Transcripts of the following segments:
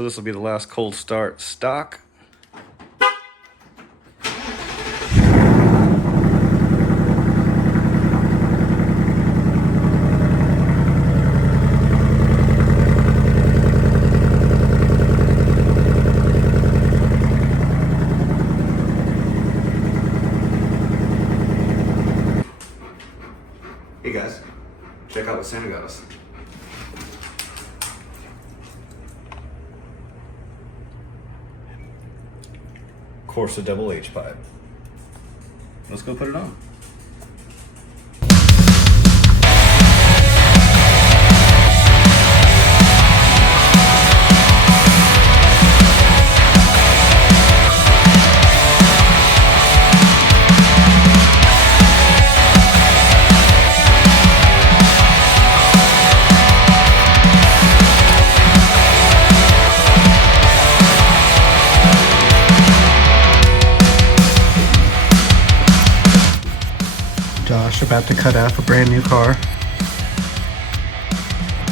so this will be the last cold start stock. Hey guys, check out what Santa got us. Corsa double H pipe. Let's go put it on. Josh about to cut off a brand new car.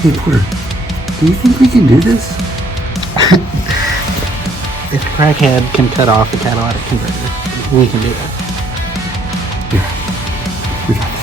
Hey Porter, do you think we can do this? If Crackhead can cut off a catalytic converter, we can do that. Yeah, we got this.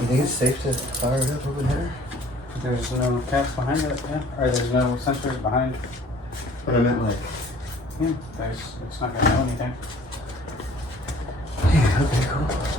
You think it's safe to fire it up over there? There's no caps behind it, yeah? Or there's no sensors behind? But I meant like... Yeah, it's not gonna know anything. Yeah, okay, cool.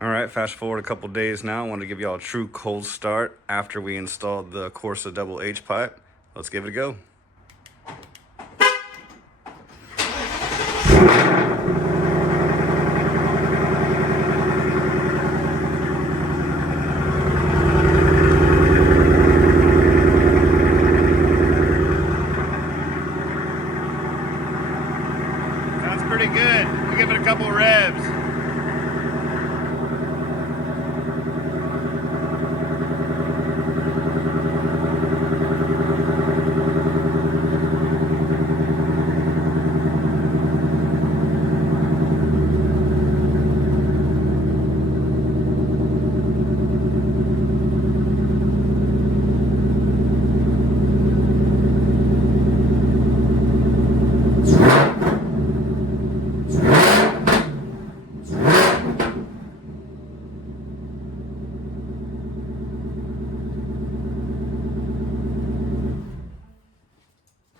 All right, fast forward a couple days now. I wanted to give y'all a true cold start after we installed the Corsa double H pipe. Let's give it a go. Sounds pretty good. We'll give it a couple revs.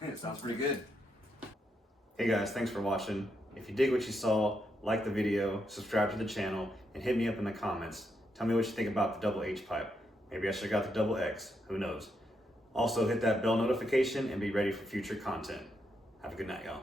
It sounds pretty good. Hey guys, thanks for watching. If you dig what you saw, like the video, subscribe to the channel, and hit me up in the comments. Tell me what you think about the double H pipe. Maybe I should have got the double X, who knows. Also hit that bell notification and be ready for future content. Have a good night, y'all.